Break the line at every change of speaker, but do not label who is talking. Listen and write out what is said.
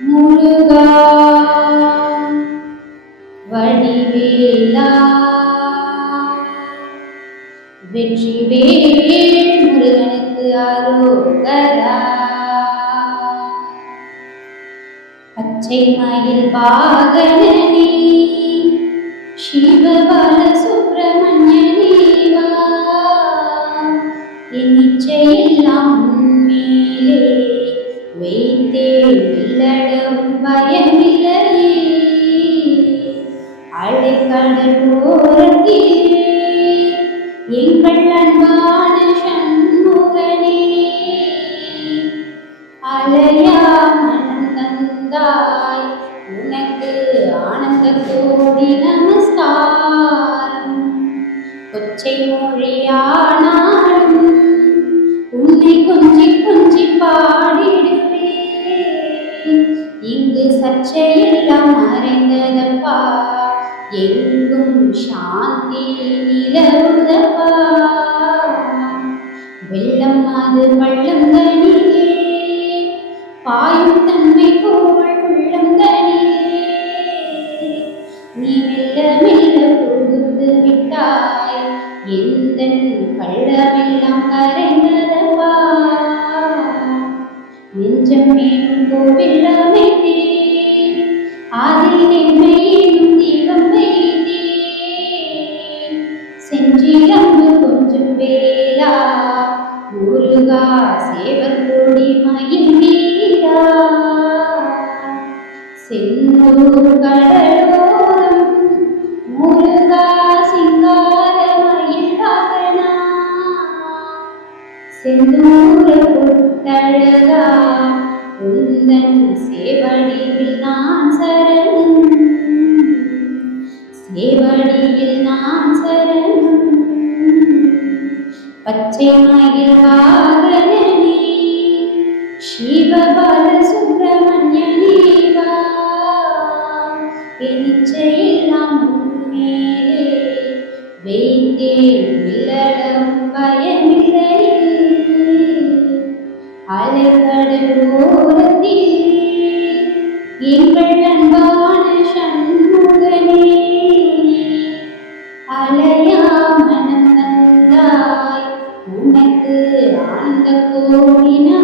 முருகா வடிவேலா வெற்றிவேல் முருகனுக்கு அரோகரா பச்சை மயில் வாகனனே சிவபால அலையா மனந்தந்தாய் உனக்கு ஆனந்த கோடி நமஸ்காரம். கொச்சை மொழியானாலும் உன்னை கொஞ்சி கொஞ்சி பாடிடுவே இங்கு சர்ச்சையெல்லாம் மறைந்ததப்பா? எங்கும் சாந்தி நிலவுதப்பா? வெள்ளம் அது பள்ளம் பாயும் தன்மை போல் உள்ளம் நீ. மெல்ல மெல்ல புகுந்து விட்டாய். எந்த பள்ளமெல்லாம் கரைந்ததப்பா நெஞ்சம் மேலும் கோவில் அமைத்தேன் அதில் நென்மையிலும் தீபம் வைத்தேன். செஞ்சிலம்பு கொஞ்சம் வேலா. முருகா சேவர் கோடி மயில் சேவடியில் நான் சரணம் சேவடியில் நான் சரணம் பச்சை மயில் வாகனனே சிவபால எனிச்சையெல்லாம் உன்மேலே வைத்தேன் வில்லடம் பயமில்லையே அலைக்கடல் ஓரத்தில் எங்கள் அன்பான சண்முகனே அலையா மனம் தந்தாய். உனக்கு ஆனந்த கோவினா